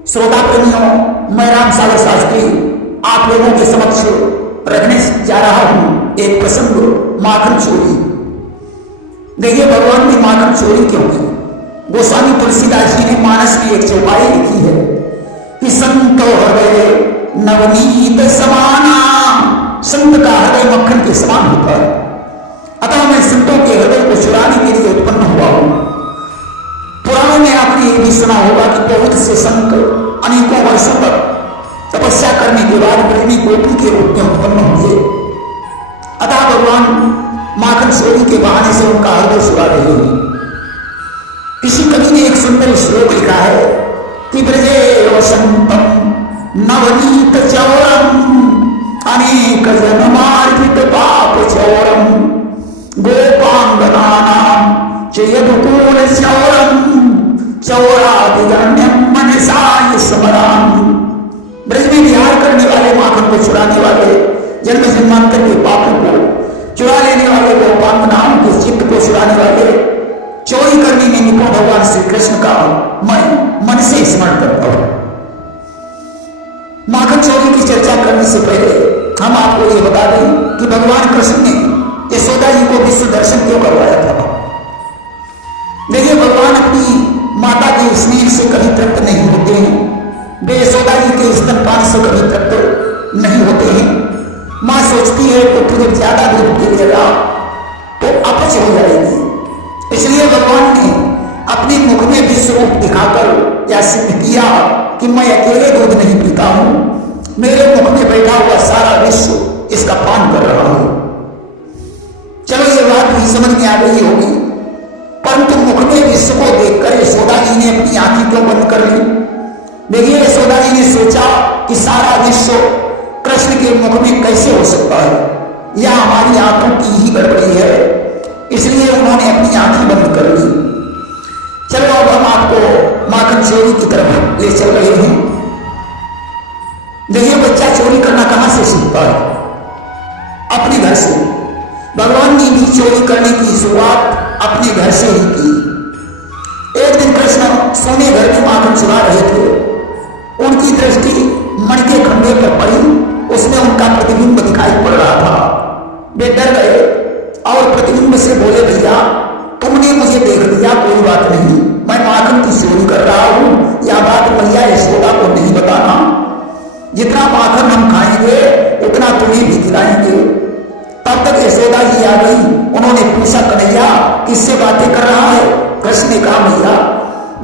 श्रोता प्रेमियों, मैं राम सागर शास्त्री आप लोगों के समक्ष रखने जा रहा हूं एक प्रसंग, माखन चोरी। देखिए, भगवान ने माखन चोरी क्यों की? गोस्वामी तुलसीदास जी ने मानस की एक चौपाई लिखी है कि संतो हृदय नवनीत समाना, संत का हृदय मक्खन के समान होता है। अतः मैं संतों के हृदय को चुराने के लिए उत्पन्न हुआ हूं। पुराणों में आपने ये भी सुना होगा कि बहुत से संत अनेकों वर्षों तक तपस्या करने के बाद ब्रह्मी गोपी के रूप में उत्पन्न हुए। अतः भगवान माखन चोरी के बहाने से उनका हृदय चुरा रहे हैं। किसी कवि ने एक सुंदर श्लोक लिखा है कि ब्रजे वसंतम नवनीत चौरम अनेक जन्मार्जित पाप चौरम गोपांगनानाम चयदुकूल चौरम चौरादिगण्यम मनसा स्मराम। ब्रज में विहार करने वाले, माखन को चुराने वाले, जन्म जन्मांतर के पापों को चुरा लेने वाले, गोपांगनाओं के चित्त को चुराने वाले, चोरी करने में निपुण भगवान श्री कृष्ण का मैं मन से स्मरण करता हूं। माखन चोरी की चर्चा करने से पहले हम आपको यह बता दें कि भगवान कृष्ण ने यशोदा जी को विश्व दर्शन क्यों करवाया था। देखिए, भगवान अपनी माता के स्नेह से कभी तृप्त नहीं होते हैं। वे यशोदा जी के स्तनपान से कभी तृप्त नहीं होते हैं। मां सोचती है कि तुझे ज्यादा दूध दे देगा तो अपच हो जाएगी। इसलिए भगवान ने अपने मुख में विश्व रूप दिखाकर यह सिद्ध किया कि मैं अकेले दूध नहीं पीता हूं, मेरे मुख में बैठा हुआ सारा विश्व इसका पान कर रहा हूं। चलो, ये बात भी समझ में आ गई होगी, परंतु मुख में विश्व को देखकर यशोदा जी ने अपनी आंखें क्यों बंद कर ली? देखिए, यशोदा जी ने सोचा कि सारा विश्व कृष्ण के मुख में कैसे हो सकता है, यह हमारी आंखों की ही गड़बड़ी है, इसलिए उन्होंने अपनी आंखें बंद कर ली। चलो, अब हम आपको माखन चोरी की तरफ ले चल रहे हैं। देखिए, बच्चा चोरी करना कहां से सीखता है? अपने घर से। भगवान ने भी चोरी करने की शुरुआत अपने घर से ही की। एक दिन कृष्ण सोने घर में माखन चुरा रहे थे। उनकी दृष्टि मण के खंभे पर पड़ी, उसमें उनका प्रतिबिंब दिखाई पड़ रहा था। वे डर गए और प्रतिबिंब से बोले, भैया तुमने मुझे देख लिया, कोई बात नहीं, मैं माखन की चोरी कर रहा हूं, यह बात मैया यशोदा को नहीं बताना। जितना माखन हम खाएंगे उतना तुम्हें भी खिलाएंगे। तब तक यशोदा जी आ गई। उन्होंने पूछा, कन्हैया किससे बातें कर रहा है? कृष्ण ने कहा, भैया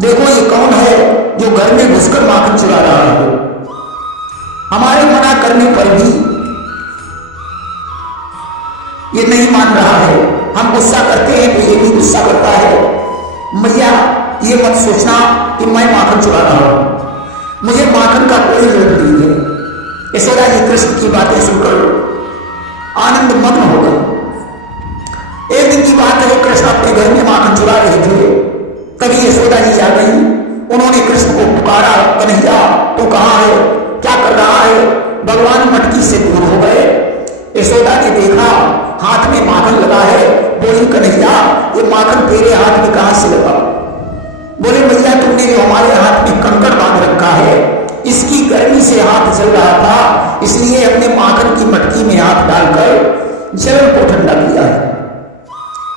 देखो, ये कौन है जो घर में घुसकर माखन चुरा रहा है? हमारे मना करने पर भी ये नहीं मान रहा है। हम गुस्सा करते हैं तो ये भी गुस्सा करता है। मैया, ये मत सोचना कि मैं माखन चुरा रहा हूं, मुझे माखन का कोई लोभ नहीं है। यशोदा जी कृष्ण की बातें सुनकर आनंद मग्न हो गए। एक दिन की बात है, कृष्ण अपने घर में माखन चुरा रहे थे। तभी यशोदा जी आ गई। उन्होंने कृष्ण को पुकारा, कन्हैया तू कहां है, क्या कर रहा है? भगवान मटकी से दूर हो गए। यशोदा ने देखा हाथ में माखन लगा है। बोली, कन्हैया ये माखन तेरे हाथ में कहां से लगा? बोले, भैया तुमने जो हमारे हाथ में कंकड़ बांध रखा है, इसकी गर्मी से हाथ जल रहा था, इसलिए हमने माखन की मटकी में हाथ डालकर जल को ठंडा किया है।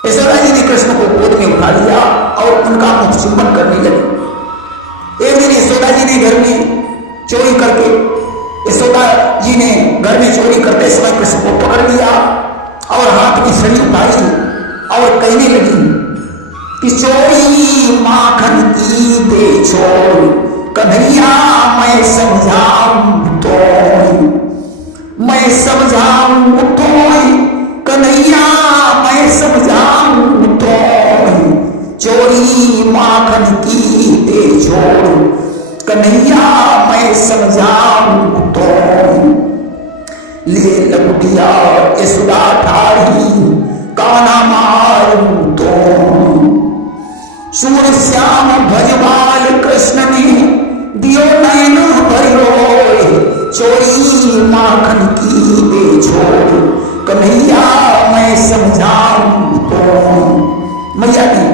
यशोदा जी ने कृष्ण को गोद में उठा लिया और उनका मुख चुंबन करने लगी। एक दिन यशोदा जी ने घर में चोरी करके यशोदा जी ने घर में चोरी करते समय कृष्ण को पकड़ लिया और हाथ में छड़ी उठाई और कहने लगी कि चोरी माखन की दे छोड़, कन्हैया मैं समझाऊं तो, मैं समझाऊं तो, कन्हैया मैं समझाऊं तो, चोरी माखन की दे छोड़, कन्हैया मैं समझाऊं तो, ले लपटिया यशोदा ठाड़ी काना मारूं तो, सूर श्याम भजवाल कृष्ण ने दियो नैन भरोए, चोरी माखन की दे छोड़, कन्हैया मैं समझाऊं तो। मैया ने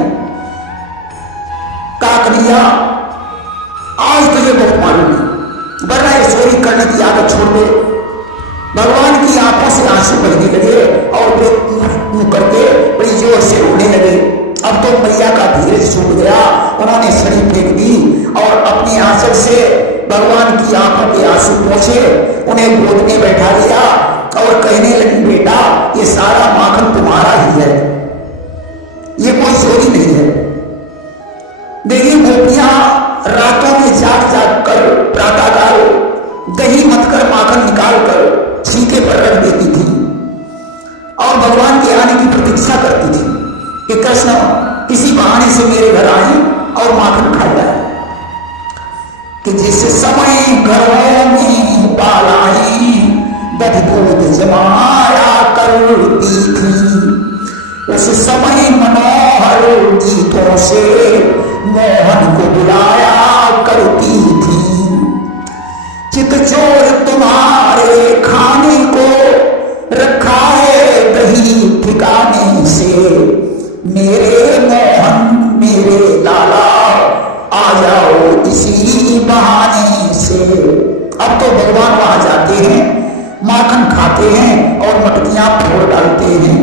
कहा, कन्हैया आज तुझे बहुत मालूम करने की आदत छोड़ दे। भगवान की आंखों से आंसू बहने लगे और वे मुंह करके बड़ी जोर से रोने लगे। अब तो मैया का धीरज छूट गया, उन्होंने छड़ी फेंक दी और अपनी आंचल से भगवान की आंखों के आंसू पोंछे, उन्हें गोद में बैठा लिया और कहने लगी, बेटा ये सारा माखन तुम्हारा ही है, ये कोई चोरी नहीं है। देखिए गोपियां रातों में जाग जाग कर प्रातःकाल दही मत कर माखन निकाल कर छीके पर रख देती थी और भगवान के आने की प्रतीक्षा करती थी कि कृष्ण किसी बहाने से मेरे घर आए और माखन खा जाए। कि जिस समय घरों में बालाई दध दूध जमाया करती थी, उस समय मनोहर गीतों से मोहन को बुलाया करती थी। चितचोर तुम्हारे खाने को रखा है दही ठिकाने से, मेरे मोहन मेरे लाला आ जाओ इसी बहाने से। अब तो भगवान वहां जाते हैं, माखन खाते हैं और मटकियां फोड़ डालते हैं।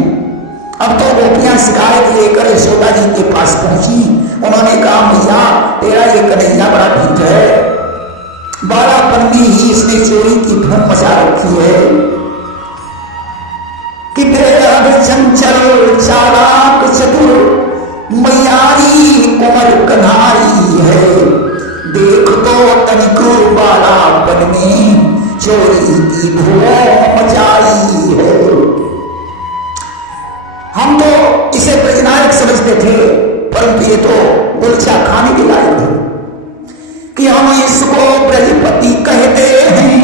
अब तो गोपियां शिकायत लेकर यशोदा जी के पास पहुंची। उन्होंने कहा, मैया तेरा ये कन्हैया बड़ा ढीठ है, बालापन में ही इसने चोरी की धूम मचा रखी है कि बेहद चंचल चालाक चतुर मैयारी उमर कन्हाई है, देख तो तनिक बालापन में चोरी की धूम मचाई है। हम तो इसे ब्रजनायक समझते थे, परंतु ये तो गुलछा खाने के लायक है कि हम इसको ब्रजपति कहते हैं,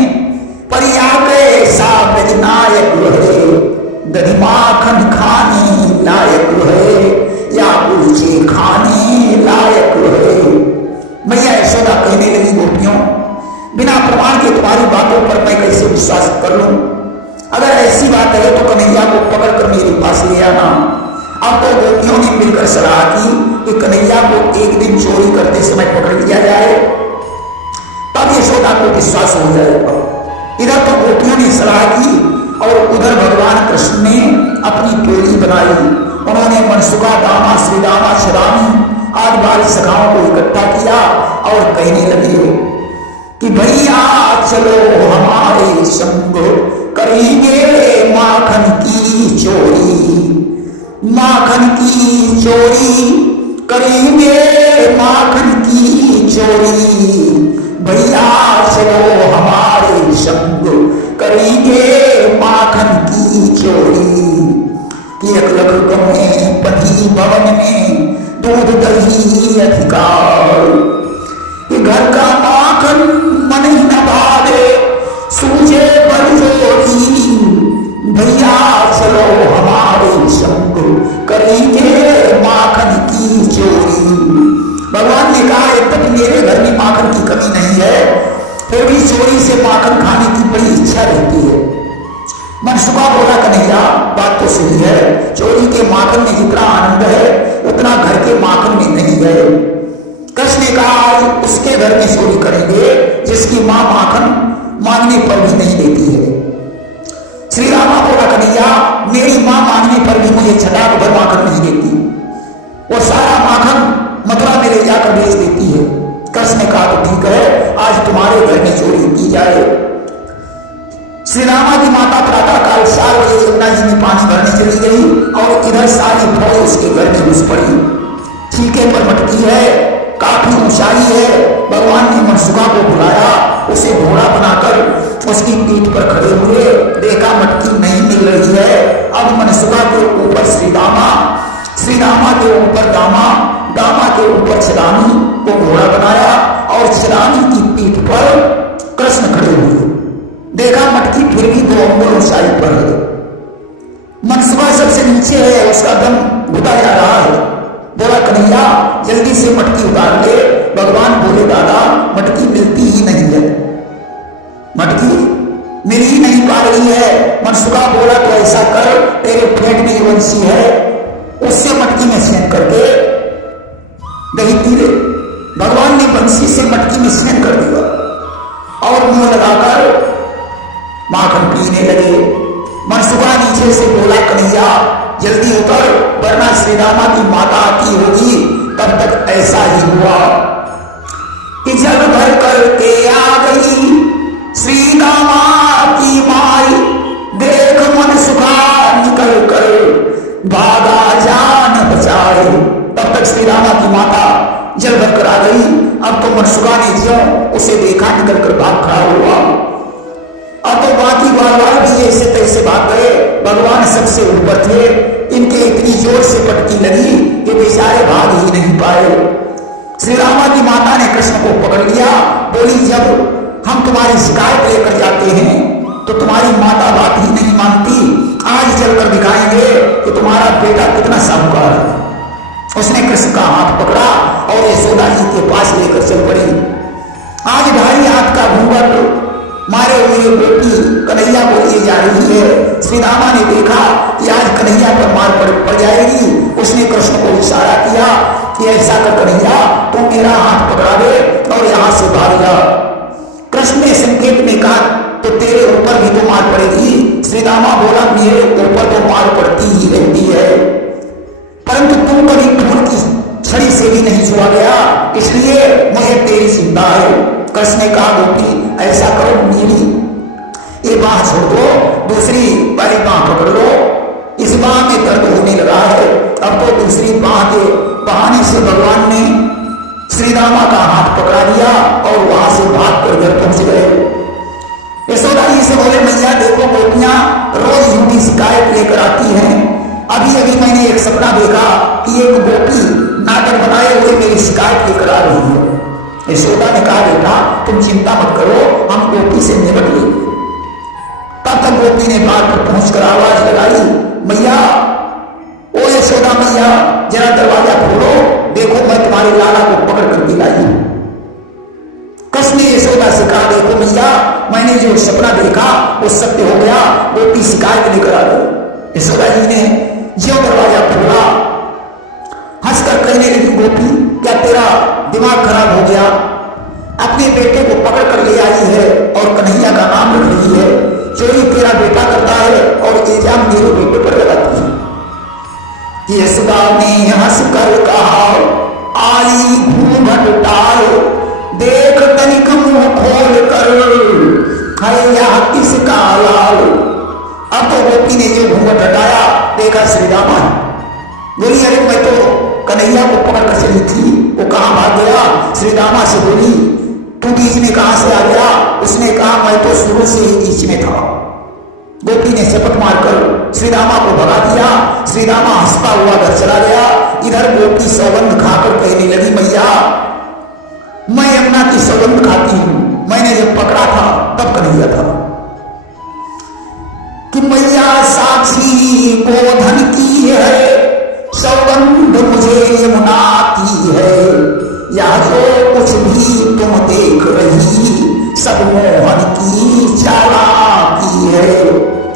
पर या कैसा ब्रजनायक है, दही माखन खाने लायक है या गुलछे खाने लायक है। मैया यशोदा कहने लगी, गोपियों बिना प्रमाण के तुम्हारी बातों पर मैं कैसे विश्वास कर लूं? अगर ऐसी बात है तो कन्हैया को पकड़कर मेरे पास ले आना। अब तो गोपियों ने मिलकर सलाह की कि कन्हैया को एक दिन चोरी करते समय पकड़ लिया जाए, तब यशोदा को विश्वास हो जाएगा। इधर तो गोपियों ने सलाह की और उधर भगवान कृष्ण ने अपनी टोली बनाई। उन्होंने मनसुखा, दामा, श्रीदामा, छदामी आदि बाल सखाओं को इकट्ठा किया और कहने लगे कि भैया चलो हमारे संग, करेंगे माखन की चोरी, माखन की चोरी करेंगे, माखन की चोरी। भैया चलो हमारे संग, करेंगे माखन की चोरी। एक लख में पति भवन में दूध दही अधिकार, घर का माखन मन ही न भावे सूझे बरजोरी। भैया चलो हमारे संग, करेंगे माखन की चोरी। भगवान ने कहा, यद्यपि मेरे घर में माखन की कमी नहीं है, फिर भी चोरी से माखन खाने की बड़ी इच्छा रहती है। मनसुखा बोला, कन्हैया बात तो सही है, चोरी के माखन में जितना आनंद है उतना घर के माखन में नहीं है। कृष्ण ने कहा, आज उसके घर में चोरी करेंगे जिसकी मां माखन मांगने पर भी नहीं देती है। श्री रामा बोला, कन्हैया मेरी मां मांगने पर भी मुझे छटाक भर माखन नहीं देती, वो सारा माखन मथुरा में ले जाकर बेच देती है। कृष्ण ने कहा, तो ठीक है, आज तुम्हारे घर में चोरी की जाए। श्री रामा की माता प्रातःकाल 4 बजे यमुना जी में पानी भरने चली गई और इधर सारी फौज उसके घर में घुस पड़ी। छीके पर मटकी है, काफी ऊंचाई है। भगवान ने मनसुखा को बुलाया, उसे घोड़ा बनाकर उसकी पीठ पर खड़े हुए, देखा मटकी नहीं मिल रही है। अब मनसुखा के ऊपर श्रीदामा, श्रीदामा के ऊपर दामा, दामा के ऊपर छदामी को घोड़ा बनाया और छदामी की पीठ पर कृष्ण खड़े हुए। देखा मटकी फिर भी 2 अंगुल ऊंचाई पर है। मनसुखा सबसे नीचे है, उसका दम घुटा जा रहा है। बोला, कन्हैया जल्दी से मटकी उतार ले। भगवान बोले, दादा मटकी मिलती ही नहीं है, मटकी मिल ही नहीं पा रही है। मनसुखा बोला, तो ऐसा कर, तेरे पेट में बंसी है, उससे मटकी में स्नान करके दही पी ले। भगवान ने बंसी से मटकी में स्नान कर दिया और मुंह लगाकर माखन पीने लगे। मनसुखा नीचे से बोला, कन्हैया जल्दी उतर, वरना श्री रामा की माता आती होगी। तब तक ऐसा ही हुआ कि जल भर करके आ गई श्री रामा की माई। देख मनसुखा निकल कर भागा जान बचाए। तब तक श्री रामा की माता जल भर कर आ गई। अब तो मनसुखा ने जो उसे देखा निकल कर भाग खड़ा हुआ। अब तो बाकी बार भी ऐसे तैसे भाग गए। भगवान सबसे ऊपर थे, इनके इतनी जोर से पटकी लगी कि बेचारे भाग ही नहीं पाए। श्री रामा की माता ने कृष्ण को पकड़ लिया। बोली, जब हम तुम्हारी शिकायत लेकर जाते हैं तो तुम्हारी माता बात ही नहीं मानती। आज चलकर दिखाएंगे कि तुम्हारा बेटा कितना साहूकार है। उसने कृष्ण का हाथ पकड़ा और यशोदा जी के पास लेकर चल पड़ी। आज ढाई हाथ का घूंघट मारे हुए बेटी कन्हैया को लिए जा रही है। श्री रामा ने देखा कि आज कन्हैया पर मार पड़ जाएगी। उसने कृष्ण को इशारा किया कि ऐसा कर कन्हैया, तू मेरा हाथ पकड़ा दे और यहां से भाग जा। कृष्ण ने संकेत में कहा, तो तेरे ऊपर भी तो मार पड़ेगी। श्री रामा बोला, मेरे ऊपर तो मार पड़ती ही रहती है, परंतु तुम कभी खून की छड़ी से भी नहीं छुआ गया, इसलिए मुझे तेरी चिंता है। कृष्ण ने कहा, गोपी ऐसा करो, मेरी ये बाह छोड़ दो, दूसरी वाली बाह पकड़ लो। इस बाह में दर्द होने लगा है। अब तो दूसरी बाह के बहाने से भगवान ने श्री रामा का हाथ पकड़ा दिया और वहां से भाग कर घर पहुंच गए। यशोदा जी से बोले, मैया देखो, गोपियां रोज उनकी शिकायत लेकर आती हैं। अभी अभी मैंने एक सपना देखा कि एक गोपी नाटक बनाए हुए मेरी शिकायत लेकर आ रही है। यशोदा ने कहा, बेटा तुम चिंता मत करो, हम गोपी से निपट लेंगे। तब तक गोपी ने बाहर पर पहुंचकर आवाज लगाई, मैया, ओ यशोदा मैया, जरा दरवाजा खोलो, देखो मैं तुम्हारे लाला को पकड़ कर लाई हूं। कृष्ण ने यशोदा से कहा, देखो मैया, मैंने जो सपना देखा वो सत्य हो गया, गोपी शिकायत लेकर आ गई। यशोदा जी ने जो दरवाजा खोला, हंसकर कहने लगी, गोपी क्या तेरा दिमाग खराब हो गया? अपने बेटे को पकड़ कर ले आई है और कन्हैया का नाम रख रही है। चोरी तेरा बेटा करता है और इल्जाम मेरे बेटे पर लगाती है। यशोदा ने हंस कर कहा, आई घूंघट टाल, देख तनिक मुंह खोल कर, है यह किसका लाल। अब तो गोपी ने जो घूंघट हटाया, देखा श्री रामा। बोली, अरे मैं तो कन्हैया को पकड़ कर चली थी, वो कहां भाग गया? श्री रामा से बोली, तू बीच में कहां से आ गया? उसने कहा, मैं तो शुरू से ही बीच में था। गोपी ने झपट मारकर श्री रामा को भगा दिया। श्री रामा हंसता हुआ घर चला गया। इधर गोपी सौगंध खाकर कहने लगी, मैया मैं यमुना की सौगंध खाती हूं, मैंने जब पकड़ा था तब कन्हैया था। कि मैया साक्षी गोधन की है, सौगंध मुझे यमुना की है। या जो कुछ भी तुम देख रही, सब मोहन की चालाकी है।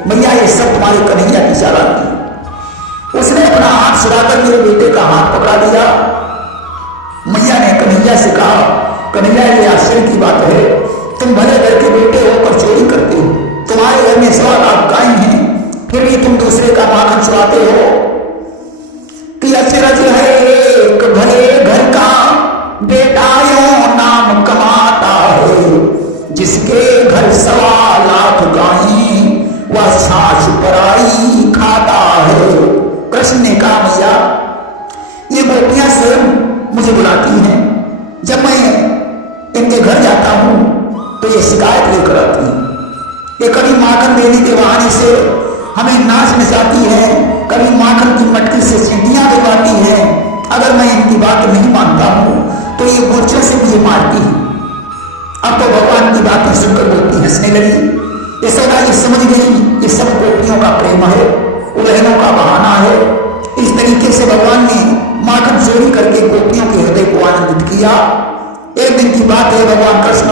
मैया ये सब तुम्हारे कन्हैया की चालाकी। उसने अपना हाथ छुड़ाकर मेरे बेटे का हाथ पकड़ा दिया। मैया ने कन्हैया से कहा, कन्हैया ये आश्चर्य की बात है, तुम भले घर के बेटे होकर चोरी करते हो, तुम्हारे घर में 100 लाख गाय हैं, फिर भी तुम दूसरे का माखन चुराते हो। कि अचरज है एक भले घर का बेटा यो नाम कमाता है, जिसके घर 1.25 लाख गायें वह छाछ पराई खाता है। कृष्ण ने कहा, मैया ये गोपियां स्वयं मुझे बुलाती हैं, जब मैं इनके घर जाता हूं तो ये शिकायत लेकर आती हैं। ये कभी माखन देने के बहाने से हमें नाच नचाती है, कभी माखन की मटकी से चींटियां दिलवाती है। अगर मैं इनकी बात नहीं मानता हूं तो ये मूर्छा से मुझे मारती है। अब तो भगवान की बातें सुनकर गोपी हंसने लगी। यशोदा जी समझ गई ये सब गोपियों का प्रेम है, उलहनों का बहाना है। इस तरीके से भगवान ने माखन चोरी करके गोपियों के हृदय को आनंदित किया। एक दिन की बात है, भगवान कृष्ण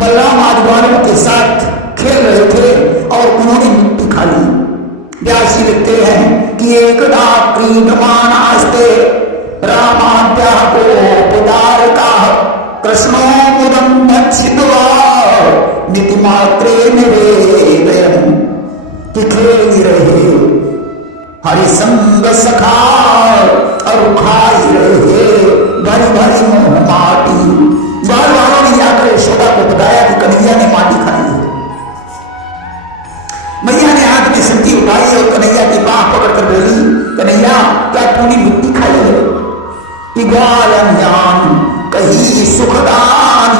बलराम आदि बालों के साथ खेल रहे थे और उन्होंने मिट्टी खा ली। व्यास जी लिखते हैं कि एकदा क्रीडमान आस्ते रामाद्या को पुदार का, कृष्णो मुदम भक्षित्वा नीतिमात्रे निवेदयन् संग सखा और खाई रहे भरी भरी मुंह माटी। बाल वालों ने जाकर यशोदा को बताया कि कन्हैया ने माटी खाई है। मैया ने हाथ में सब्जी उठाई और कन्हैया की बाह पकड़कर बोली, कन्हैया क्या तूने मिट्टी खाई है? ग्वाल ज्ञान कही सुखदान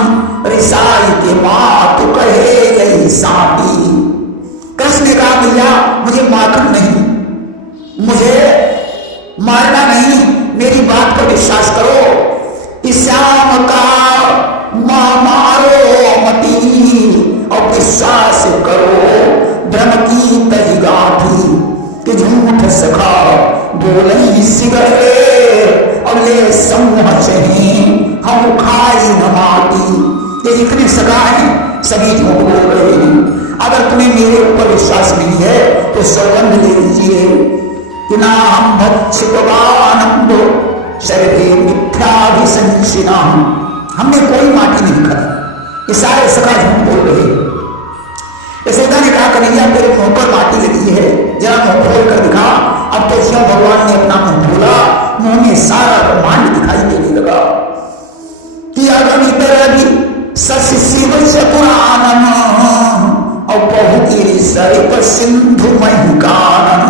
रिसाई के मात कहे गई साटी। कृष्ण ने कहा, भैया मुझे माखन नहीं, मुझे मारना नहीं, मेरी बात पर विश्वास करो। इस श्याम का मारो मती और विश्वास करो भ्रम की तही गाठी कि झूठ सखा बोलई सिगरे और ले समूह चही हम खाई न माटी। ये जितने सगा हैं सभी झूठ बोल रहे हैं। अगर तुम्हें मेरे ऊपर विश्वास नहीं है तो सौगंध ले लीजिए कि ना हम भक्षितवानंद सर्वे मिथ्याभिसंशिना, हमने कोई माटी नहीं खाई। ये सारे सगा झूठ बोल रहे हैं। यशोदा ने कहा, कन्हैया तेरे मुंह पर माटी लगी है, जरा मुंह खोल कर दिखा। अब तो ज्यों भगवान ने अपना मुंह खोला, मुंह में सारा ब्रह्मांड दिखाई देने लगा कि आगामी तरह भी सच शिव चतुरानन और बहुगिरी सरित सिंधु महिकानन।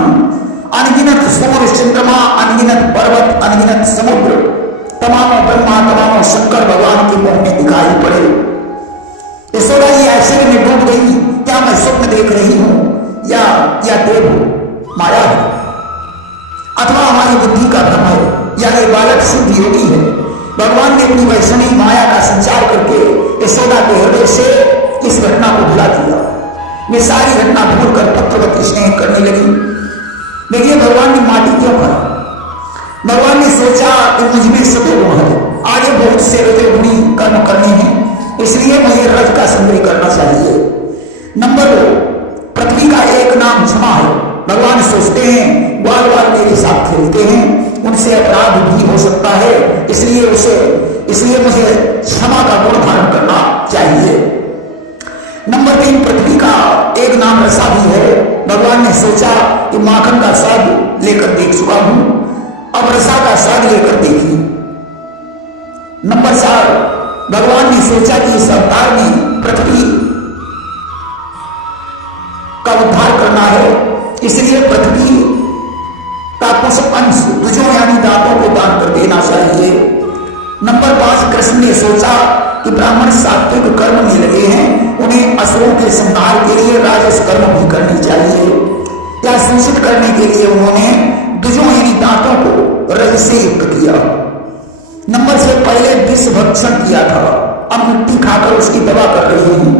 अनगिनत सूर्य चंद्रमा, अनगिनत पर्वत, अनगिनत समुद्र, तमाम ब्रह्मा तमाम शंकर भगवान के मुंह में दिखाई पड़े। यशोदा ये आश्चर्य में डूब गई, क्या मैं स्वप्न देख रही हूं या देव माया है, अथवा हमारी बुद्धि का भ्रम है, या ये बालक शुद्ध योगी है। भगवान ने अपनी वैष्णवी माया का संचार करके यशोदा के हृदय से इस घटना को भुला दिया। वे सारी घटना भूलकर पुत्रवत स्नेह करने लगी। देखिए भगवान ने माटी क्यों खाई? भगवान ने सोचा कि मुझ में सतोगुण है, आगे बहुत से रजोगुणी कर्म करने हैं, इसलिए मुझे रज का संग्रह करना चाहिए। नंबर 2, पृथ्वी का एक नाम क्षमा है। भगवान सोचते हैं बार बार मेरे साथ खेलते हैं, उनसे अपराध भी हो सकता है, इसलिए मुझे क्षमा का गुण धारण करना चाहिए। नंबर 3, पृथ्वी का एक नाम रसा भी है। भगवान ने सोचा कि माखन का स्वाद लेकर देख चुका हूं, अब रसा का स्वाद लेकर देखिए। नंबर 4, भगवान ने सोचा कि इस अवतार में पृथ्वी का उद्धार करना है, इसलिए पृथ्वी का कुछ अंश भुजों यानी दांतों को दान कर देना चाहिए। नंबर 5, कृष्ण ने सोचा कि ब्राह्मण सात्विक कर्म में लगे हैं, उन्हें असुरों के संहार के लिए राजस कर्म भी करनी चाहिए। या सूचित करने के लिए उन्होंने भुजों यानी दांतों को रज से युक्त किया। नंबर 6, पहले विष भक्षण किया था, अब मिट्टी खाकर उसकी दवा कर रहे हैं।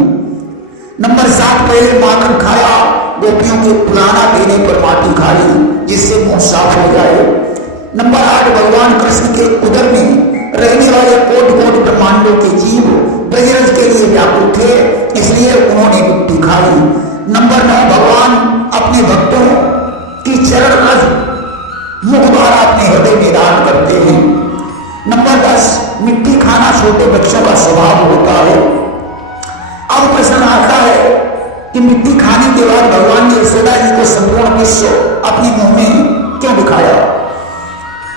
नंबर 7, पहले माखन खाया, गोपियों के पुराना देने पर माटी खाई जिससे मुंह साफ हो जाए। नंबर 8, भगवान कृष्ण के उदर में रहने वाले कोटि कोटि ब्रह्मांडों के जीव ब्रजरज के लिए व्याकुल थे, इसलिए उन्होंने मिट्टी खाई। नंबर 9, भगवान अपने भक्तों की चरण रज मुख द्वारा अपने हृदय में दान करते हैं। नंबर 10, मिट्टी खाना छोटे बच्चों का स्वभाव होता है। अब प्रश्न आता है कि मिट्टी खाने के बाद भगवान ने यशोदा जी को संपूर्ण विश्व अपने मुंह में क्यों दिखाया?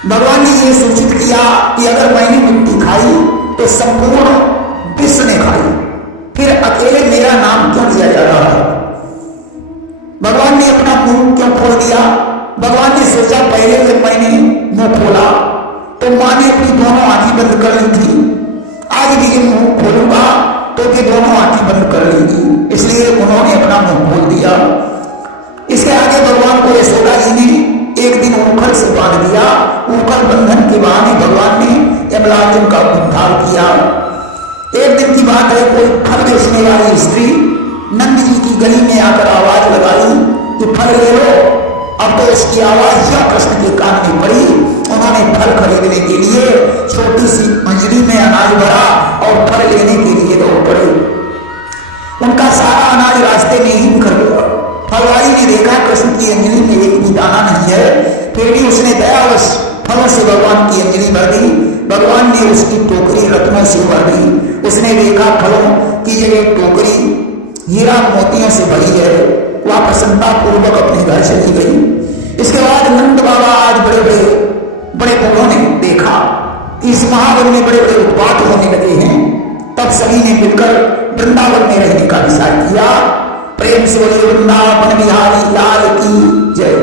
भगवान ने यह सूचित किया कि अगर मैंने मिट्टी खाई तो संपूर्ण विश्व ने खाई, फिर अकेले मेरा नाम क्यों लिया जा रहा है? भगवान ने अपना मुंह क्यों खोल दिया? भगवान ने सोचा पहले जब मैंने मुंह खोला तो मां ने अपनी दोनों आंखें बंद कर ली थी, आज भी मुंह खोलूंगा तो भी दोनों आंखें बंद कर लेंगी, इसलिए उन्होंने अपना मुंह खोल दिया। इसके आगे भगवान को यशोदा जी ने एक दिन ऊखल से बांध दिया। ऊखल बंधन के बहाने भगवान ने यमराजन का उद्धार किया। एक दिन की बात है, कोई फल बेचने वाली स्त्री नंद जी की गली में आकर आवाज लगाई कि फल ले लो। अब तो उसकी आवाज या कृष्ण के कान में पड़ी। उन्होंने फल खरीदने के लिए छोटी सी मंजरी में अनाज भरा और फल लेने के लिए दौड़ पड़े। उनका सारा अनाज रास्ते में ही बिखर गया। फलवाड़ी ने देखा कृष्ण की अंजलि में एक भी दाना नहीं है, फिर भी उसने दयावश फलों से भगवान की अंजलि भर दी। भगवान ने उसकी टोकरी रत्नों से भर दी। उसने देखा फलों की जगह टोकरी हीरा मोतियों से भरी है। वह प्रसन्नता पूर्वक अपने घर चली गई। इसके बाद नंद बाबा आज बड़े बड़े बूढ़ों ने देखा इस महावन में बड़े बड़े उत्पात होने लगे हैं। तब सभी ने मिलकर वृंदावन में रहने का विचार किया। प्रेम से बोलिए वृंदावन बिहारी लाल की जय।